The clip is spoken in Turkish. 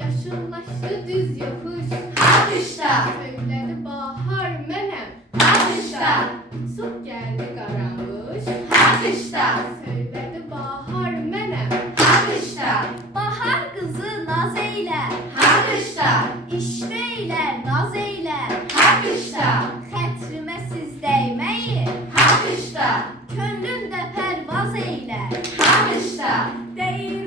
Yaşıllaşdı düz yokuş. Her kışta, Söylədi bahar mənəm. her kışta, Uçub gəldi qaranquş. her kışta, Söylədi bahar mənəm. her kışta, Bahar qızı naz eylə, her kışta, işvə ilə naz eylə. her kışta, Xətrimə siz dəyməyin, her kışta, könlümdə pərvaz eylə. her kışta, Deyir